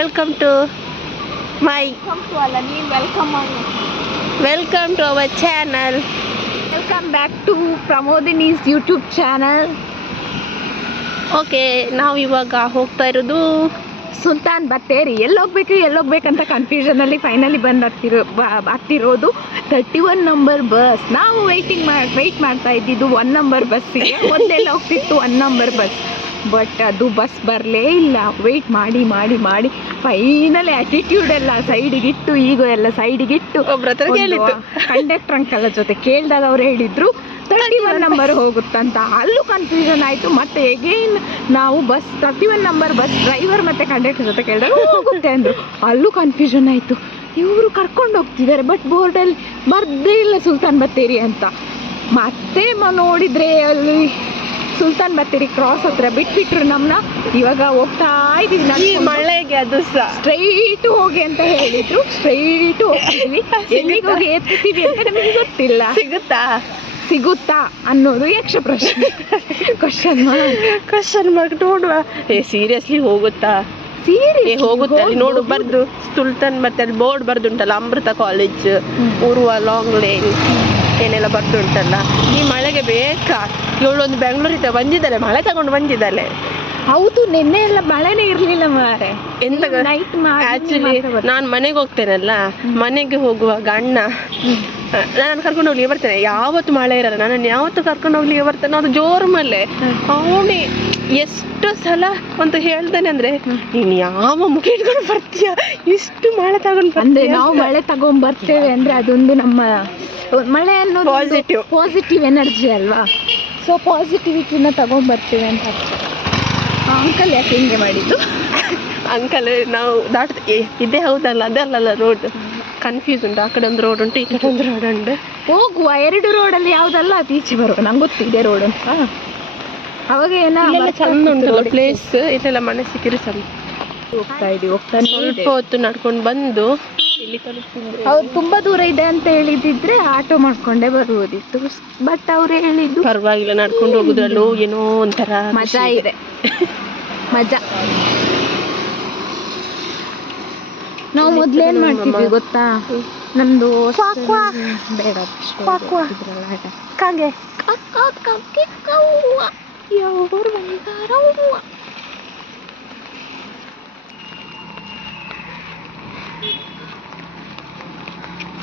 Welcome to my welcome to our channel. Welcome back to Pramodini's YouTube channel. Okay, ನಾವು ಇವಾಗ ಹೋಗ್ತಾ ಇರೋದು ಸುಲ್ತಾನ್ ಬತ್ತೇರಿ. ಎಲ್ಲೋಗ್ಬೇಕಂತ ಕನ್ಫ್ಯೂಷನಲ್ಲಿ ಫೈನಲಿ ಬಂದು ಹತ್ತಿರೋದು 31 ನಂಬರ್ ಬಸ್. ನಾವು ವೆಯ್ಟ್ ಮಾಡ್ತಾ ಇದ್ದಿದ್ದು 1 ನಂಬರ್ ಬಸ್ಸಿಗೆ. ಮೊದಲೆಲ್ಲ ಹೋಗ್ತಿತ್ತು 1 ನಂಬರ್ ಬಸ್, ಬಟ್ ಅದು ಬಸ್ ಬರಲೇ ಇಲ್ಲ. ವೆಯ್ಟ್ ಮಾಡಿ ಫೈನಲಿ ಆಟಿಟ್ಯೂಡ್ ಎಲ್ಲ ಸೈಡಿಗಿಟ್ಟು, ಈಗ ಎಲ್ಲ ಸೈಡಿಗಿಟ್ಟು ಕಂಡಕ್ಟರ್ ಅಂಕಲ್ ಜೊತೆ ಕೇಳಿದಾಗ ಅವ್ರು ಹೇಳಿದ್ರು 31 ನಂಬರ್ ಹೋಗುತ್ತಂತ. ಅಲ್ಲೂ ಕನ್ಫ್ಯೂಷನ್ ಆಯಿತು. ಮತ್ತೆ ಎಗೈನ್ ನಾವು 31 ನಂಬರ್ ಬಸ್ ಡ್ರೈವರ್ ಮತ್ತು ಕಂಡಕ್ಟರ್ ಜೊತೆ ಕೇಳಿದಾಗ ಹೋಗುತ್ತೆ ಅಂದರು. ಅಲ್ಲೂ ಕನ್ಫ್ಯೂಷನ್ ಆಯಿತು. ಇವರು ಕರ್ಕೊಂಡು ಹೋಗ್ತಿದ್ದಾರೆ, ಬಟ್ ಬೋರ್ಡಲ್ಲಿ ಬರ್ದೇ ಇಲ್ಲ ಸುಲ್ತಾನ್ ಬತ್ತೇರಿ ಅಂತ. ಮತ್ತೆ ನೋಡಿದರೆ ಅಲ್ಲಿ ಸುಲ್ತಾನ್ ಬತ್ತೇರಿ ಕ್ರಾಸ್ ಹತ್ರ ಬಿಟ್ಬಿಟ್ರು ನಮ್ಮನ್ನ. ಇವಾಗ ಹೋಗ್ತಾ ಇದ್ದೀವಿ ಈ ಮಳೆಗೆ. ಅದು ಸ್ಟ್ರೈಟ್ ಹೋಗಿ ಅಂತ ಹೇಳಿದ್ರು. ಸ್ಟ್ರೈಟ್ ಹೋಗ್ತಿದ್ವಿ. ಎಲ್ಲಿಗೆ ಹೋಗಿ ಎತ್ತೀವಿ ಅಂತ ನಮಗೆ ಗೊತ್ತಿಲ್ಲ. ಸಿಗುತ್ತಾ ಅನ್ನೋದು ಯಕ್ಷ ಪ್ರಶ್ನೆ. ಕ್ವಶನ್ ಮಾರ್ಕ್ ನೋಡುವ. ಸೀರಿಯಸ್ಲಿ ಹೋಗುತ್ತಾ? ಹೋಗುತ್ತೆ. ಅಲ್ಲಿ ನೋಡು, ಬರ್ದು ಸುಲ್ತಾನ್ ಮತ್ತೆ ಅಲ್ಲಿ ಬೋರ್ಡ್ ಬರ್ದುಂಟಲ್ಲ, ಅಮೃತ ಕಾಲೇಜ್, ಉರ್ವ ಲಾಂಗ್ ಲೈನ್ ಏನೆಲ್ಲ ಬರ್ದುಂಟಲ್ಲ. ಈ ಮಳೆಗೆ ಬೇಕಾ? ಇವಳೊಂದು ಬೆಂಗಳೂರಿಂದ ಬಂದಿದ್ದಾಳೆ, ಮಳೆ ತಗೊಂಡು ಬಂದಿದ್ದಾಳೆ. ಹೌದು, ನಿನ್ನೆ ಎಲ್ಲ ಮಳೆನೇ ಇರಲಿಲ್ಲ ಮಾರೆ. ಎಂತ ನೈಟ್ ಆ್ಯಕ್ಚುಲಿ ನಾನು ಮನೆಗೆ ಹೋಗ್ತೇನಲ್ಲ, ಮನೆಗೆ ಹೋಗುವಾಗ ಅಣ್ಣ ನಾನು ಕರ್ಕೊಂಡು ಹೋಗ್ಲಿಕ್ಕೆ ಬರ್ತೇನೆ. ಯಾವತ್ತು ಮಳೆ ಇರಲ್ಲ, ನನ್ನನ್ನು ಯಾವತ್ತು ಕರ್ಕೊಂಡು ಹೋಗ್ಲಿಕ್ಕೆ ಬರ್ತೇನೆ. ಅದು ಜೋರು ಮಳೆ. ಅವನೇ ಎಷ್ಟು ಸಲ ಅಂತ ಹೇಳ್ತಾನೆ ಅಂದರೆ, ನೀನು ಯಾವ ಮುಖ ಇಟ್ಕೊಂಡು ಬರ್ತೀಯ, ಇಷ್ಟು ಮಳೆ ತಗೊಂಡು ಅಂದರೆ ನಾವು ಮಳೆ ತಗೊಂಡ್ಬರ್ತೇವೆ ಅಂದರೆ ಅದೊಂದು ನಮ್ಮ ಮಳೆ ಅನ್ನೋದು ಪಾಸಿಟಿವ್ ಎನರ್ಜಿ ಅಲ್ವಾ. ಸೊ ಪಾಸಿಟಿವಿಟಿನ ತಗೊಂಡ್ಬರ್ತೇವೆ ಅಂತ. ಅಂಕಲ್ ಯಾಕೆ ಹಿಂಗೆ ಮಾಡಿದ್ದು? ಅಂಕಲ್ ನಾವು ಇದೇ ಹೌದಲ್ಲ ಅದಲ್ಲ ರೋಡ್ ಕನ್ಫ್ಯೂಸ್ ಉಂಟು. ಆ ಕಡೆ ಒಂದು ರೋಡ್ ಉಂಟು, ಈ ಕಡೆ ಒಂದು ರೋಡ್ ಉಂಟು. ಹೋಗುವ 2 ರೋಡಲ್ಲಿ ಯಾವುದಲ್ಲ ಅದು ಈಚೆ ಬರುವ. ನಂಗೆ ಗೊತ್ತು ಇದೇ ರೋಡ್ ಅಂತ. ಅವಾಗ ಚಂದ ಉಂಟಲ್ಲ ಪ್ಲೇಸ್. ಇಲ್ಲೆಲ್ಲ ಮನೆ ಸಿಕ್ಕಿರಿ ಸ್ವಲ್ಪ ಹೋಗ್ತಾ ಸ್ವಲ್ಪ ಹೊತ್ತು ನಡ್ಕೊಂಡು ಬಂದು ಇಲ್ಲಿ ತಲುಪಿದ್ರೆ. ಅವ್ರು ತುಂಬ ದೂರ ಇದೆ ಅಂತ ಹೇಳಿದಿದ್ರೆ ಆಟೋ ಮಾಡ್ಕೊಂಡೇ ಬರುವುದಿತ್ತು. ಬಟ್ ಅವ್ರು ಹೇಳಿದ್ದು ಪರವಾಗಿಲ್ಲ, ನಡ್ಕೊಂಡು ಹೋಗುದ್ರಲ್ಲೂ ಏನೋ ಒಂಥರ ಮಜಾ ಇದೆ. ಮಜಾ. ನಾವು ಮೊದ್ಲೇನ್ ಮಾಡ್ತಿದ್ವಿ ಗೊತ್ತಾ? ನಮ್ದು ಬೇಡ ಕಾಗೆ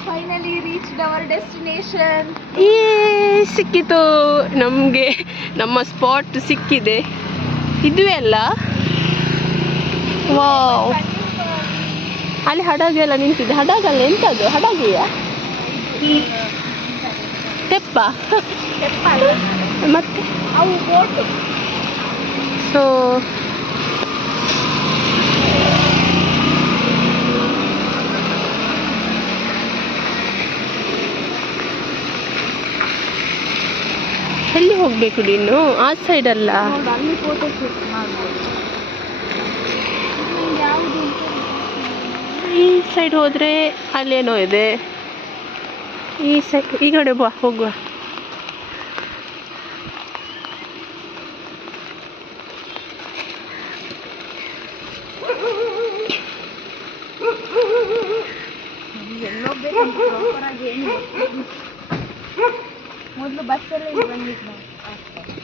ಫೈನಲಿ ರೀಚ್ಡ್ ಅವರ್ ಡೆಸ್ಟಿನೇಷನ್. ಸಿಕ್ಕಿತು ನಮಗೆ, ನಮ್ಮ ಸ್ಪಾಟ್ ಸಿಕ್ಕಿದೆ. ಇದುವೇ ಅಲ್ಲ, ವಾವ್. ಅಲ್ಲಿ ಹಡಗು ಎಲ್ಲ ನಿಂತಿದೆ. ಹಡಗಲ್ಲ, ಎಂಥದ್ದು ಹಡಗಿಯ? ತೆಪ್ಪ ಮತ್ತೆ ಅವು ಬೋಟು. ಸೊ ಎಲ್ಲಿ ಹೋಗ್ಬೇಕು ನೀನು? ಆ ಸೈಡ್ ಅಲ್ಲ, ಅಲ್ಲಿ ಫೋಟೋ ಶೂಟ್ ಮಾಡ್ಬೋದು. ಯಾವುದು ಈ ಸೈಡ್ ಹೋದರೆ ಅಲ್ಲೇನೋ ಇದೆ. ಈ ಸೈಡ್ ಈ ಕಡೆ ಹೋಗುವ. ಮೊದಲು ಬಸ್ಸಲ್ಲೇ ಬಂದಿದ್ದು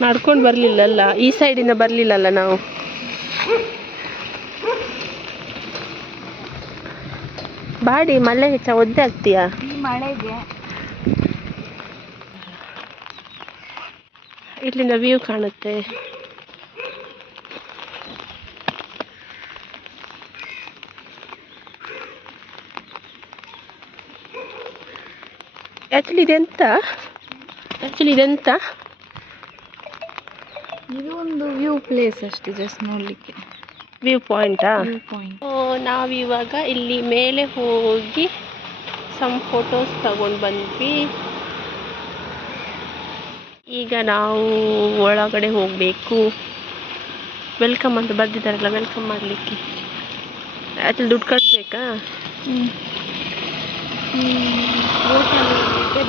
ನಡ್ಕೊಂಡು ಬರಲಿಲ್ಲಲ್ಲ, ಈ ಸೈಡಿಂದ ಬರಲಿಲ್ಲಲ್ಲ ನಾವು. ಬಾಡಿ ಮಳೆಗೆ ಒದ್ದೆ ಆಗ್ತೀಯಾ? ಈ ಮಳೆಗೆ ಇಲ್ಲಿಂದ ವ್ಯೂ ಕಾಣುತ್ತೆ. ಆ್ಯಕ್ಚುಲಿ ಇದೆಂತ ಇದು ಒಂದು ವ್ಯೂ ಪ್ಲೇಸ್ ಅಷ್ಟೇ, ಜಸ್ಟ್ ನೋಡಲಿಕ್ಕೆ. ವ್ಯೂ ಪಾಯಿಂಟಾ? ಪಾಯಿಂಟ್. ನಾವಿವಾಗ ಇಲ್ಲಿ ಮೇಲೆ ಹೋಗಿ ಸಮ್ ಫೋಟೋಸ್ ತಗೊಂಡು ಬಂದ್ವಿ. ಈಗ ನಾವು ಒಳಗಡೆ ಹೋಗಬೇಕು. ವೆಲ್ಕಮ್ ಅಂತ ಬರ್ದಿದ್ದಾರಲ್ಲ, ವೆಲ್ಕಮ್ ಮಾಡಲಿಕ್ಕೆ. ಆ್ಯಕ್ಚುಲಿ ದುಡ್ಡು ಕಟ್ಟಬೇಕಾ?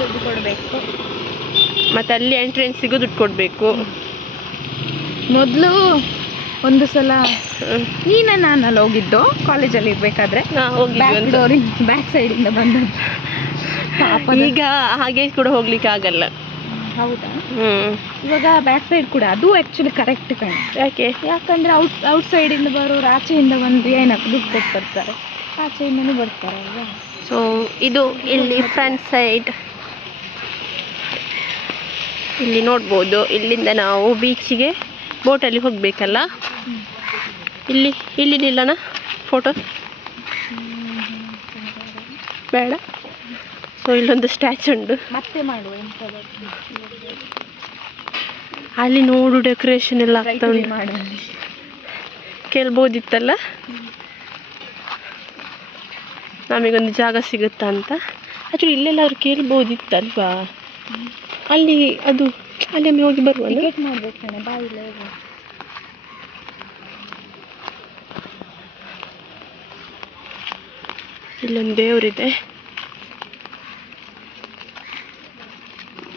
ದುಡ್ಡು ಕೊಡಬೇಕು. ಮತ್ತು ಅಲ್ಲಿ ಎಂಟ್ರೆನ್ಸಿಗೂ ದುಡ್ಡು ಕೊಡಬೇಕು. ಮೊದಲು ಒಂದು ಸಲ ಹ್ಮ್. ನಾನಲ್ಲಿ ಹೋಗಿದ್ದು ಕಾಲೇಜಲ್ಲಿ ಇರ್ಬೇಕಾದ್ರೆ ಹೋಗಿದ್ವಿ ಒಂದು. ಬ್ಯಾಕ್ ಸೈಡಿಂದ ಬಂದದ್ದು ಪಾಪ. ಈಗ ಹಾಗೆ ಕೂಡ ಹೋಗ್ಲಿಕ್ಕೆ ಆಗಲ್ಲ. ಹೌದಾ? ಹ್ಮ್. ಇವಾಗ ಬ್ಯಾಕ್ ಸೈಡ್ ಕೂಡ ಅದು ಆ್ಯಕ್ಚುಲಿ ಕರೆಕ್ಟ್ ಕಣೆ. ಯಾಕಂದರೆ ಔಟ್ ಸೈಡಿಂದ ಬರೋರು ಆಚೆಯಿಂದ ಬಂದು ಏನಕ್ಕೆ ದುಡ್ಡು ಕೊಟ್ಟು ಬರ್ತಾರೆ, ಆಚೆಯಿಂದನೂ ಬರ್ತಾರೆ ಅಲ್ವಾ. ಸೊ ಇದು ಇಲ್ಲಿ ಫ್ರಂಟ್ ಸೈಡ್, ಇಲ್ಲಿ ನೋಡ್ಬೋದು. ಇಲ್ಲಿಂದ ನಾವು ಬೀಚಿಗೆ ಬೋಟಲ್ಲಿ ಹೋಗಬೇಕಲ್ಲ. ಇಲ್ಲಿ ನಿಲ್ಲೋಣ, ಫೋಟೋ ಬೇಡ. ಸೊ ಇಲ್ಲೊಂದು ಸ್ಟ್ಯಾಚು ಉಂಟು, ಮತ್ತೆ ಮಾಡುವ. ಅಲ್ಲಿ ನೋಡು ಡೆಕೋರೇಷನ್ ಎಲ್ಲ ಆಗ್ತಾ ಉಂಟು. ಕೇಳ್ಬೋದಿತ್ತಲ್ಲ ನಮಗೊಂದು ಜಾಗ ಸಿಗುತ್ತಾ ಅಂತ. ಆ್ಯಕ್ಚುಲಿ ಇಲ್ಲೆಲ್ಲ ಅವ್ರು ಕೇಳ್ಬೋದಿತ್ತಲ್ವಾ. ಅಲ್ಲಿ ಒಮ್ಮೆ ಹೋಗಿ ಬರುವ. ಟಿಕೆಟ್ ಮಾಡ್ಬೇಕು ಕಣೆ, ಬಾಯಿಲ್ಲ. ಇಲ್ಲೊಂದು ದೇವರಿದೆ,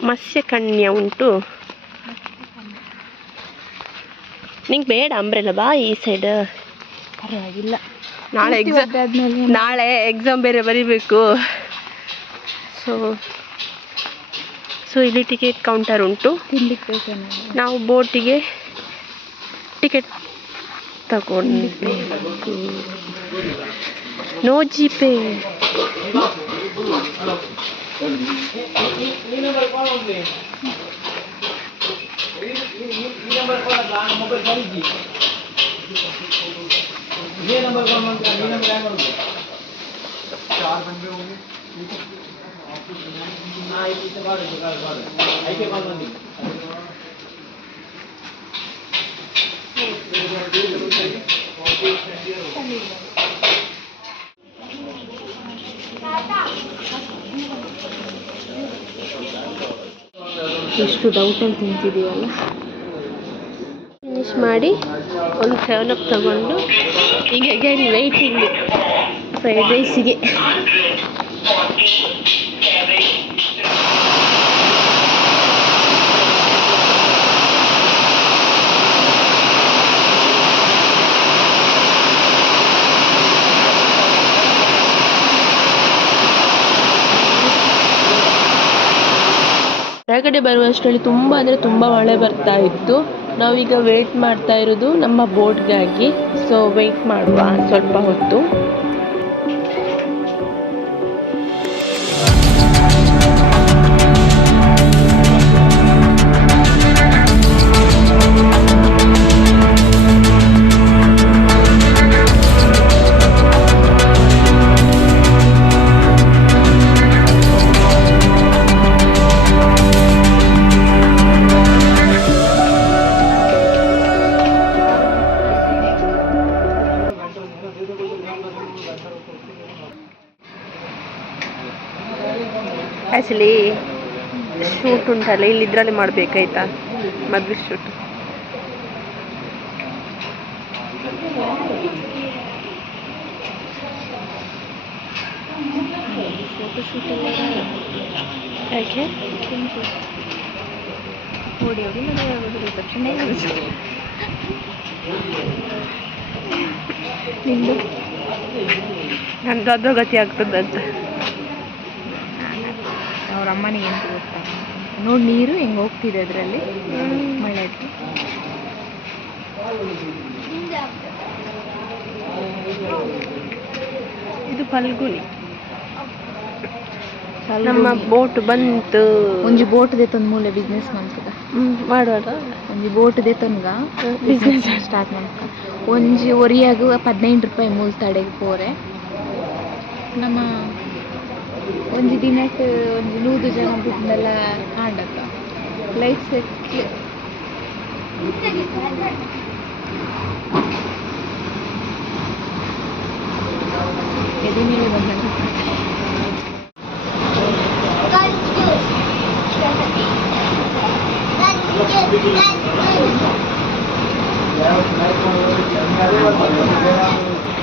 ಮತ್ಸ್ಯಕನ್ಯಾ ಉಂಟು. ನಿಂಗೆ ಬೇಡ ಅಂಬ್ರೆಲ್ಲ, ಬಾ ಈ ಸೈಡ್. ಪರವಾಗಿಲ್ಲ, ನಾಳೆ ಎಕ್ಸಾಮ್ ಬೇರೆ ಬರೀಬೇಕು. ಸೊ ಇಲ್ಲಿ ಟಿಕೆಟ್ ಕೌಂಟರ್ ಉಂಟು. ನಾವು ಬೋಟಿಗೆ ಟಿಕೆಟ್ ತಗೊಂಡ್ಬೇಕು. No GPay. ಎಷ್ಟು ಡೌಟಲ್ಲಿ ತಿಂತಿದ್ದೀವಲ್ಲ. ಫಿನಿಶ್ ಮಾಡಿ ಒಂದು 7 ಅಪ್ ತಗೊಂಡು ಈಗ ಅಗೈನ್ ವೆಯ್ಟಿಂಗ್ ಫ್ರೈಡ್ ರೈಸಿಗೆ. ಹೊರಗಡೆ ಬರುವಷ್ಟರಲ್ಲಿ ತುಂಬ ಅಂದರೆ ತುಂಬ ಮಳೆ ಬರ್ತಾ ಇತ್ತು. ನಾವೀಗ ವೆಯ್ಟ್ ಮಾಡ್ತಾ ಇರೋದು ನಮ್ಮ ಬೋಟ್ಗಾಗಿ. ಸೊ ವೆಯ್ಟ್ ಮಾಡುವ ಸ್ವಲ್ಪ ಹೊತ್ತು. ಆ್ಯಕ್ಚುಲಿ ಶೂಟ್ ಉಂಟಲ್ಲ, ಇಲ್ಲಿ ಇದರಲ್ಲಿ ಮಾಡಬೇಕಾಯ್ತಾ ಮದುವೆ ಶೂಟ್. ಯಾಕೆ ಓಡಿ ಹೋಗಿ ರಿಸೆಪ್ಷನ್ ನಿಂದು ನಂದು ಅಧೋಗತಿ ಆಗ್ತದಂತ. ಅವ್ರ ಅಮ್ಮನಿಗೆ ಎಂತ ಗೊತ್ತಾ, ನೋಡಿ ನೀರು ಹೆಂಗೆ ಹೋಗ್ತಿದೆ ಅದರಲ್ಲಿ ಮಳೆಗೆ. ಇದು ಫಲ್ಗುನಿ. ನಮ್ಮ ಬೋಟ್ ಬಂತು. ಒಂಜಿ ಬೋಟ್ ದೇತೊಂದು ಮೂಲೆ ಬಿಸ್ನೆಸ್ ಮಾಡ್ತದ. ಮಾಡುವಾಗ ಒಂಜಿ ಬೋಟ್ ದೇತೊನ್ಗ ಬಿಸ್ನೆಸ್ ಸ್ಟಾರ್ಟ್ ಮಾಡ್ತದ. ಒಂಜಿ ಒರಿಯಾಗ 15 ರೂಪಾಯಿ ಮೂಲ ತಡೆಗೆ ಪೋರೆ. ನಮ್ಮ ಒಂಜಿ ದಿನಕ್ಕೆ ಒಂದು 100 ಜನ ಬಿಟ್ಟೆಲ್ಲ ಕಾಂಡಕ್ಕ ಲೈಫ್ ಸೆಟ್. ಎದೆ ಮೇಲೆ ಬಂದ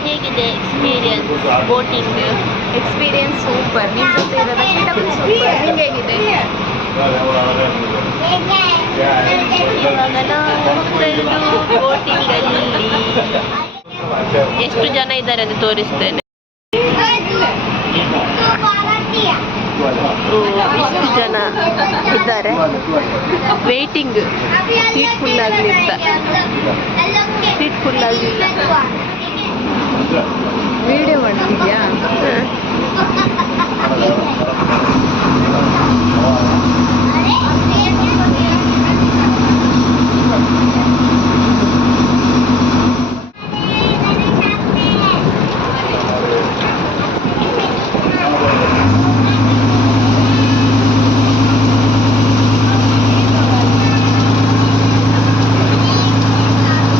ಹೇಗಿದೆ ಎಕ್ಸ್ಪೀರಿಯನ್ಸ್? Boating experience super. ನಿಮ್ಮ ಜೊತೆ ಇರೋದಕ್ಕಿಂತ ಸೂಪರ್. ನಿಮ್ಗೆ ಹೇಗಿದೆ? ಇವಾಗ ನಾವು ಹೋಗ್ತಾ ಇರೋದು ಬೋಟಿಂಗಲ್ಲಿ. ಎಷ್ಟು ಜನ ಇದ್ದಾರೆ ಅಂತ ತೋರಿಸ್ತೇನೆ. ಇಷ್ಟು ಜನ ಇದ್ದಾರೆ, ವೇಟಿಂಗ್. ಸೀಟ್ ಫುಲ್ ಆಗಲಿಲ್ಲ, ಸೀಟ್ ಫುಲ್ ಆಗಲಿಲ್ಲ. ವಿಡಿಯೋ ಮಾಡ್ತಿದ್ಯಾ?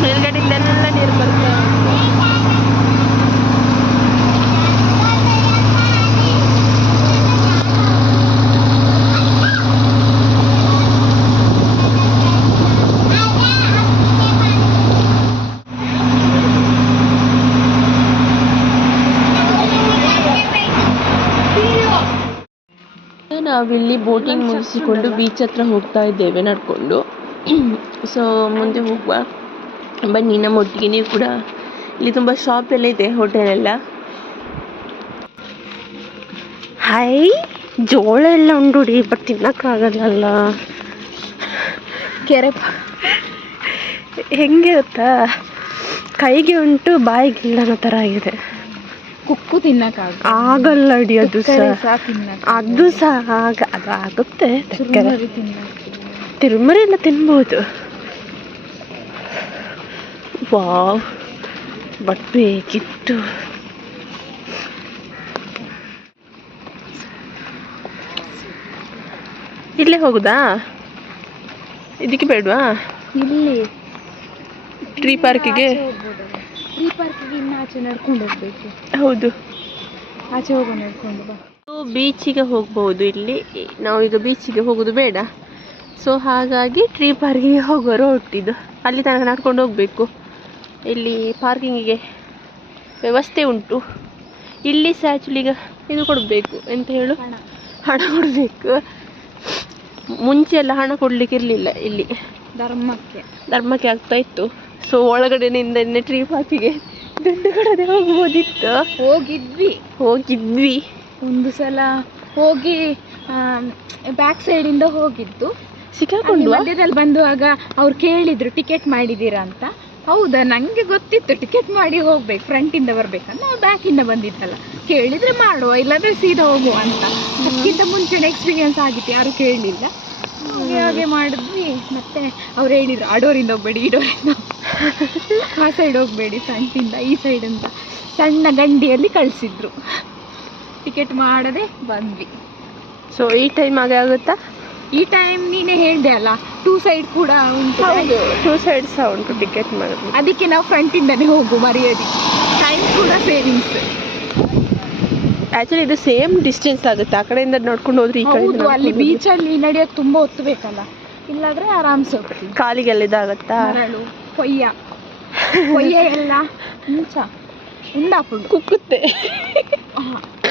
ಮೇಲ್ಗಡೆಯಿಂದೆಲ್ಲ ನೀರು ಬರ್ತದೆ. ನಾವಿಲ್ಲಿ ಬೋಟಿಂಗ್ ಮುಗಿಸಿಕೊಂಡು ಬೀಚ್ ಹತ್ರ ಹೋಗ್ತಾ ಇದ್ದೇವೆ ನಡ್ಕೊಂಡು. ಸೊ ಮುಂದೆ ಹೋಗುವ ಬನ್ನಿ, ನಮ್ಮ ಒಟ್ಟಿಗೆ ನೀವು ಕೂಡ. ಇಲ್ಲಿ ತುಂಬ ಶಾಪ್ ಎಲ್ಲ ಇದೆ, ಹೋಟೆಲ್ ಎಲ್ಲ. ಹಾಯ್, ಜೋಳ ಎಲ್ಲ ಉಂಡುಡಿ, ಬಟ್ ತಿನ್ನಕ್ಕಾಗಲ್ಲ. ಕೆರೆ ಹೆಂಗೆ ಗೊತ್ತಾ, ಕೈಗೆ ಉಂಟು ಬಾಯಿಗೆ ಇಲ್ಲ ಅನ್ನೋ ಥರ ಆಗಿದೆ. ಕುಕ್ಕು ಆಗಲ್ಲ ಅಡಿ, ಅದು ಸಹ ಅದು ಸಹ ಅದು ಆಗುತ್ತೆ. ತಿರುಮರಿ ಎಲ್ಲ ತಿನ್ಬೋದು. ವಾವ್, ಬಟ್ ಬೇಕಿತ್ತು. ಇಲ್ಲೇ ಹೋಗುದಾ? ಇದಕ್ಕೆ ಬೇಡವಾ? ಇಲ್ಲಿ ಟ್ರೀ ಪಾರ್ಕಿಗೆ ಇನ್ನು ಆಚೆ ನಡ್ಕೊಂಡು ಹೋಗ್ಬೇಕು. ಹೌದು, ಆಚೆ ಹೋಗೋ ನಡ್ಕೊಂಡು ಬಾ. ಬೀಚಿಗೆ ಹೋಗ್ಬೋದು. ಇಲ್ಲಿ ನಾವು ಈಗ ಬೀಚಿಗೆ ಹೋಗೋದು ಬೇಡ, ಸೊ ಹಾಗಾಗಿ ಟ್ರೀ ಪಾರ್ಕಿಗೆ ಹೋಗೋರು ಹೊರಟಿದ್ದು. ಅಲ್ಲಿ ತನಕ ನಡ್ಕೊಂಡು ಹೋಗಬೇಕು. ಇಲ್ಲಿ ಪಾರ್ಕಿಂಗಿಗೆ ವ್ಯವಸ್ಥೆ ಉಂಟು. ಇಲ್ಲಿ ಸಹ ಆ್ಯಕ್ಚುಲಿ ಈಗ ಇದು ಕೊಡಬೇಕು, ಎಂತ ಹೇಳು, ಹಣ ಕೊಡಬೇಕು. ಮುಂಚೆ ಎಲ್ಲ ಹಣ ಕೊಡಲಿಕ್ಕೆ ಇರಲಿಲ್ಲ, ಇಲ್ಲಿ ಧರ್ಮಕ್ಕೆ ಆಗ್ತಾ ಇತ್ತು. ಸೊ ಒಳಗಡೆನಿಂದ ಟ್ರೀ ಪಾರ್ಕಿಗೆ ದುಡ್ಡು ಕೊಡದೆ ಹೋಗ್ಬೋದಿತ್ತು. ಹೋಗಿದ್ವಿ ಒಂದು ಸಲ ಹೋಗಿ ಬ್ಯಾಕ್ ಸೈಡಿಂದ ಹೋಗಿದ್ದು, ಸಿಕ್ಕಾಕೊಂಡು ಮಧ್ಯದಲ್ಲಿ ಬಂದುವಾಗ ಅವ್ರು ಕೇಳಿದ್ರು ಟಿಕೆಟ್ ಮಾಡಿದ್ದೀರಾ ಅಂತ. ಹೌದಾ, ನನಗೆ ಗೊತ್ತಿತ್ತು ಟಿಕೆಟ್ ಮಾಡಿ ಹೋಗ್ಬೇಕು, ಫ್ರಂಟಿಂದ ಬರ್ಬೇಕಂತ. ನಾವು ಬ್ಯಾಕಿಂದ ಬಂದಿದ್ದಲ್ಲ, ಕೇಳಿದರೆ ಮಾಡುವ, ಇಲ್ಲಾಂದರೆ ಸೀದಾ ಹೋಗುವ ಅಂತ. ಅದಕ್ಕಿಂತ ಮುಂಚೆನೇ ಎಕ್ಸ್ಪೀರಿಯನ್ಸ್ ಆಗಿತ್ತು, ಯಾರು ಕೇಳಲಿಲ್ಲ. ಹಾಗೆ ಮಾಡಿದ್ವಿ. ಮತ್ತೆ ಅವ್ರು ಹೇಳಿದ್ರು ಆ ಡೋರಿಂದ ಹೋಗ್ಬೇಡಿ, ಈ ಡೋರಿಂದ ಆ ಸೈಡ್ ಹೋಗಬೇಡಿ, ಫ್ರಂಟಿಂದ ಈ ಸೈಡ್ ಅಂತ ಸಣ್ಣ ಗಂಡಿಯಲ್ಲಿ ಕಳಿಸಿದ್ರು. ಟಿಕೆಟ್ ಮಾಡದೆ ಬಂದ್ವಿ. ಸೊ ಈ ಟೈಮ್ ಹಾಗೆ ಆಗುತ್ತಾ? ಈ ಟೈಮ್ ನೀನೇ ಹೇಳಿದೆ ಅಲ್ಲ, 2 ಸೈಡ್ ಕೂಡ ಉಂಟು. ಹೌದು, 2 ಸೈಡ್ ಸಹ ಉಂಟು ಟಿಕೆಟ್ ಮಾಡೋದು. ಅದಕ್ಕೆ ನಾವು ಫ್ರಂಟಿಂದನೇ ಹೋಗು, ಮರ್ಯಾದೆ. ಟೈಮ್ ಕೂಡ ಸೇವಿಂಗ್ಸ್. ಆ್ಯಕ್ಚುಲಿ ಇದು ಸೇಮ್ ಡಿಸ್ಟೆನ್ಸ್ ಆಗುತ್ತೆ, ಆ ಕಡೆಯಿಂದ ನೋಡ್ಕೊಂಡು ಹೋದ್ರೆ ಈ ಕಡೆ. ಅಲ್ಲಿ ಬೀಚಲ್ಲಿ ನಡೆಯೋಕೆ ತುಂಬ ಹೊತ್ತು ಬೇಕಲ್ಲ, ಇಲ್ಲಾಂದ್ರೆ ಆರಾಮ್ಸೆ ಹೋಗ್ತೀವಿ. ಕಾಲಿಗೆಲ್ಲ ಇದಾಗತ್ತಾ? ಮರಳು ಕೊಯ್ಯ ಎಲ್ಲ ಮುಂಚ ಉಂಡಾಪುಂಡು ಕುಕ್ಕುತ್ತೆ.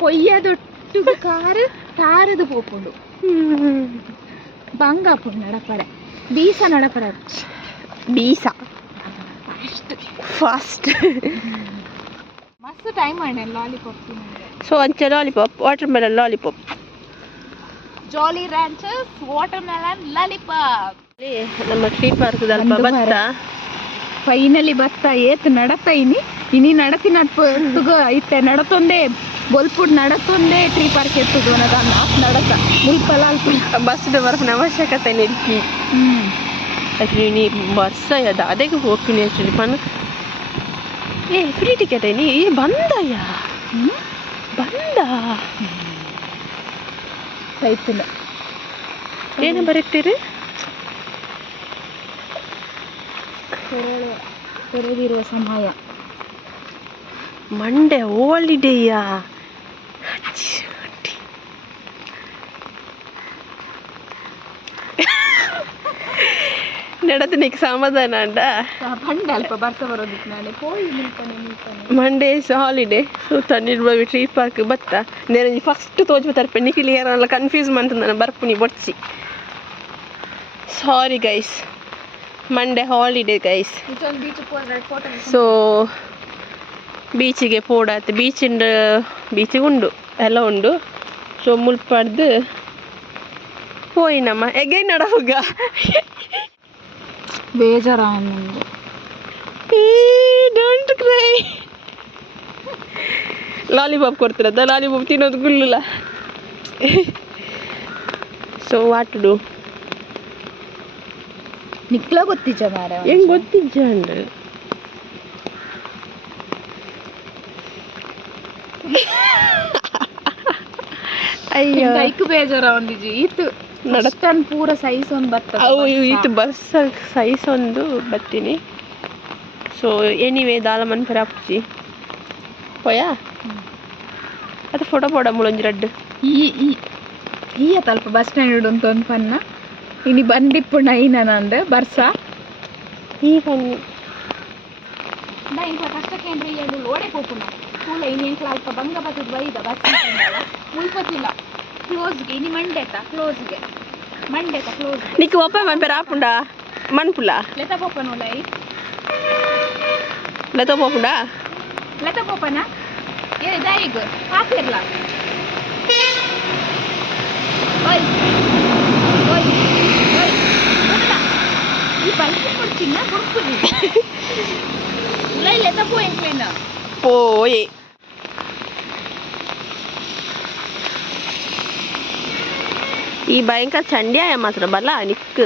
ಕೊಯ್ಯದೊಟ್ಟು ತಾರದು ಪೋಪುಂಡು ಬಂಗಾಪುಂಡು ನಡಪಡೆ ಬೀಸ ನಡಪಡೆ ಬೀಸ ಫಾಸ್ಟ್ ಮಸ್ತ್ ಟೈಮ್ ಆಣೆ. ಲಾಲಿಪಾಪ್ ಸೊ ಅಂಚೆ ಲಾಲಿಪಾಪ್, ವಾಟರ್ ಮೆಲನ್ ಲಾಲಿಪಾಪ್, ಜಾಲಿ ರ್ಯಾಂಚಸ್ ವಾಟರ್ ಮೆಲನ್ ಲಾಲಿಪಾಪ್. ನಮ್ಮ ಟ್ರೀ ಪಾರ್ಕ್ ಭತ್ತ ಫೈನಲಿ ಭತ್ತ ಏತ್ ನಡತ ಇನಿ ನಡತಿ ನಡ್ಪುಗ ಇತ್ತೆ ನಡತೊಂದೇ ಬೊಲ್ಪುಡ್ ನಡತೊಂದೇ ಟ್ರೀ ಪಾರ್ಕ್ ಎತ್ತುದು ನಡತ ಮುಲ್ಪಲ ಅಲ್ಪ ಬಸ್ದು ಬರೋನ ಅವಶ್ಯಕತೆ ನಿಲ್ಕಿ. ಆ್ಯಕ್ಚುಲಿ ನೀ ಬಸ್ ಅದ ಅದಕ್ಕೆ ಹೋಗ್ತೀನಿ. ಆ್ಯಕ್ಚುಲಿ ಪನ್ ಫ್ರೀ ಟಿಕೆಟ್ ನೀ ಬಂದಯ್ಯ ಬಂದ ಆಯ್ತಿಲ್ಲ. ಏನು ಬರೀತೀರಿ? ತೆರೆದಿರುವ ಸಮಯ ಮಂಡೇ ಹಾಲಿಡೇಯಾ? ನಡತೆ ನೀಕ್ ಸಮಾಧಾನ ಅಂಡ ಪಂಡ ಅಲ್ಪ ಬರ್ಸ ಬರೋದಿಕ್ಕೆ ನಾಳೆ ಹೋಗಿ ಮಂಡೇ ಇಸ್ ಹಾಲಿಡೇ. ಸೊ ತನ್ನಿರ್ಬ ಟ್ರೀ ಪಾರ್ಕ್ ಬತ್ತ ನೇರ ಫಸ್ಟ್ ತೋಜ್ ತರ್ಪೆ ನಿಖಿಲಿಯರೆಲ್ಲ ಕನ್ಫ್ಯೂಸ್ ಮಾಡ್ತ ನಾನು ಬರ್ಪುನಿ ಬೊಡ್ಸಿ. Sorry guys, Monday holiday guys. ಇದೊಂದು ಬೀಚ್ ಫೋಟೋ ಸೊ ಬೀಚಿಗೆ ಪೋಡಾತ್ ಬೀಚಿಗೆ ಉಂಡು ಎಲ್ಲ ಉಂಡು. ಸೊ ಮುಲ್ಪಡ್ದು ಹೋಯ್ನಮ್ಮ ಎಗೈನ್ ನಡ ಹೋಗ ಬೇಜಾರ ಡೋಂಟ್ ಕ್ರೈ. ಲಾಲಿಪಾಪ್ ಕೊಡ್ತಿರತ್ತ, ಲಾಲಿಪಾಪ್ ತಿನ್ನೋದು ಗುಳ್ಳುಲ್ಲ. So what to do? ನಿಕ್ಲ ಗೊತ್ತಿಜ್ಜ ಮಾರ ಹೆಂಗ್ ಗೊತ್ತಿಜ್ಜ ಅಂದ್ರೆ ಅಯ್ಯೋ ಐಕ್ ಬೇಜಾರ ಒಂದಿಜಿ ಈತು ನಡತನ್ ಪೂರ ಸೈಜ್ ಒಂದು ಬರ್ತದೆ. ಅವು ಇದು ಬಸ್ ಸೈಜ್ ಒಂದು ಬತ್ತೀನಿ. ಸೊ ಎನಿವೇ ದಾಲಮನ್ ಪರಾಪುಜಿ ಪೋಯಾ ಅದು ಫೋಟೋ ಪೋಡ ಮುಳಂಜಿ ರಡ್ಡು ಈ ತಲ್ಪ ಬಸ್ ಸ್ಟ್ಯಾಂಡ್ ಉಂಟು ಒಂದು ಪನ್ನ ಇನಿ ಬಂದಿಪ್ಪು ನೈನಂದು ಬರ್ಸ ಈ ಬನ್ನಿ ಇಂಥ ಕಷ್ಟಕ್ಕೇನ್ರಿ ಎರಡು ಲೋಡೆ ಪೋಪುನ ಸ್ಕೂಲ ಇನಿ ಎಂಕ್ಲ ಅಲ್ಪ ಬಂಗ ಬತ್ತದ ಬೈದ ಬಸ್ ಮುಲ್ಪತ್ತಿಲ್ಲ ಕ್ಲೋಸ್ಗೆ ಇನಿ ಮಂಡೆತ ಕ್ಲೋಸ್ಗೆ నీకు ఒప్ప మంపే రాకుండా మన్పులా లెత పోపనులై లెత పోకుండా లెత పోపనా ఏ దాయిగ ಹಾಕಿರ್ಲ ಓಯ್ ಓಯ್ ಓಯ್ ಈ ಬಲ್ಪ್ ಕೊಡ್ಚಿನ ಕೊಡ್ತೀನಿ ಲೈ ಲెత ಪೋ ಎಂಕ್ಲೇನ పోయి ಈ ಭಯಂಕರ ಚಂಡ್ಯಾಯ ಮಾತ್ರ ಬಲ್ಲ ನಿಕ್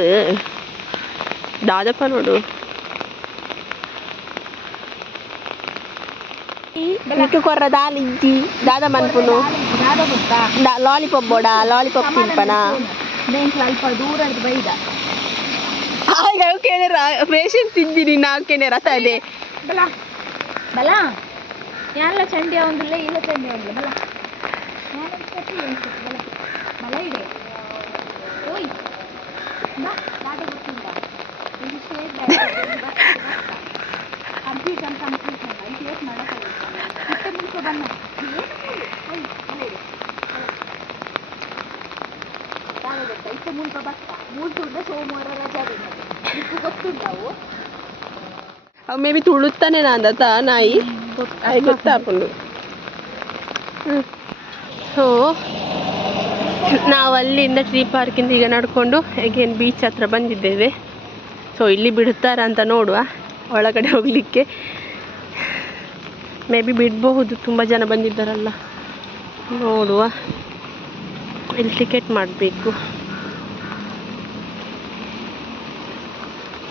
ದಾದಪ್ಪ ನೋಡು ನಿಕ್ ಕೊರ್ರ ದಾಲಿಜ್ಜಿ ದಾದ ಮನ್ಪುನು ಲಾಲಿಪಾಪ್ ಬೋಡ ಲಾಲಿಪಾಪ್ ತಿನ್ಪನ ಅಲ್ಪ ದೂರ ಬೈದ ಆಗ ಕೇಳರ ಪೇಷನ್ಸ್ ಇದ್ದೀನಿ ನಾವು ಕೇಳ ರಥ ಅದೇ ಬಲ ಬಲ ಯಾರಲ್ಲ ಚಂಡ್ಯ ಒಂದಿಲ್ಲ ಇಲ್ಲ ಚಂಡ್ಯ ಒಂದಿಲ್ಲ ಬಲ ಬಲ ಬಲ ಇದೆ ಓಯ್ ಬಾ ಗಾಡಿ ಗೊತ್ತಿಲ್ಲ ಇದು ಶೇರ್ ಕಂಪ್ಲೀಷನ್ ಇದು ಏಟ್ ಮಾಡೋಕ್ಕಾಗಲ್ಲ ಇಷ್ಟ ಮುಲ್ಕೊ ಬನ್ನ ಓಯ್ ಗೊತ್ತಾ ಇಷ್ಟ ಮುಲ್ಕೊ ಬತ್ತ ಮೂರ್ಸುಂಡ ಸೋಮವಾರ ರಜಾ ನಿಕ್ಕು ಗೊತ್ತುಂಟಾವು ಅವು ಮೇ ಬಿ ತುಳುತ್ತಾನೆ ನಾಂದತ ನಾಯಿ ಗೊತ್ತಾಪುಂಡು. ಸೊ ನಾವು ಅಲ್ಲಿಂದ ಟ್ರೀ ಪಾರ್ಕಿಂದ ಈಗ ನಡ್ಕೊಂಡು ಹೇಗೇನು ಬೀಚ್ ಹತ್ರ ಬಂದಿದ್ದೇವೆ. ಸೊ ಇಲ್ಲಿ ಬಿಡ್ತಾರ ಅಂತ ನೋಡುವ ಒಳಗಡೆ ಹೋಗಲಿಕ್ಕೆ. ಮೇ ಬಿ ಬಿಡಬಹುದು, ತುಂಬ ಜನ ಬಂದಿದ್ದಾರಲ್ಲ ನೋಡುವ. ಇಲ್ಲಿ ಟಿಕೆಟ್ ಮಾಡಬೇಕು.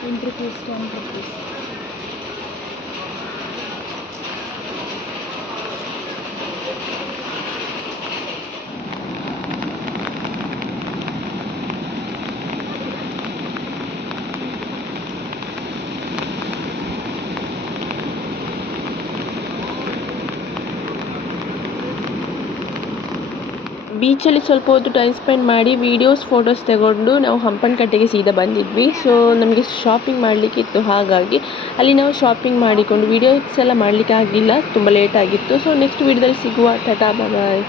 Entry fees 10 rupees. ಬೀಚಲ್ಲಿ ಸ್ವಲ್ಪ ಹೊತ್ತು ಟೈಮ್ ಸ್ಪೆಂಡ್ ಮಾಡಿ ವೀಡಿಯೋಸ್ ಫೋಟೋಸ್ ತಗೊಂಡು ನಾವು ಹಂಪನಕಟ್ಟೆಗೆ ಸೀದಾ ಬಂದಿದ್ವಿ. ಸೊ ನಮಗೆ ಶಾಪಿಂಗ್ ಮಾಡಲಿಕ್ಕಿತ್ತು, ಹಾಗಾಗಿ ಅಲ್ಲಿ ನಾವು ಶಾಪಿಂಗ್ ಮಾಡಿಕೊಂಡು ವೀಡಿಯೋಸ್ ಎಲ್ಲ ಮಾಡಲಿಕ್ಕೆ ಆಗಲಿಲ್ಲ, ತುಂಬ ಲೇಟ್ ಆಗಿತ್ತು. ಸೊ ನೆಕ್ಸ್ಟ್ ವೀಡಿಯೋದಲ್ಲಿ ಸಿಗುವ. ಟಾಟಾ ಬಾಯ್.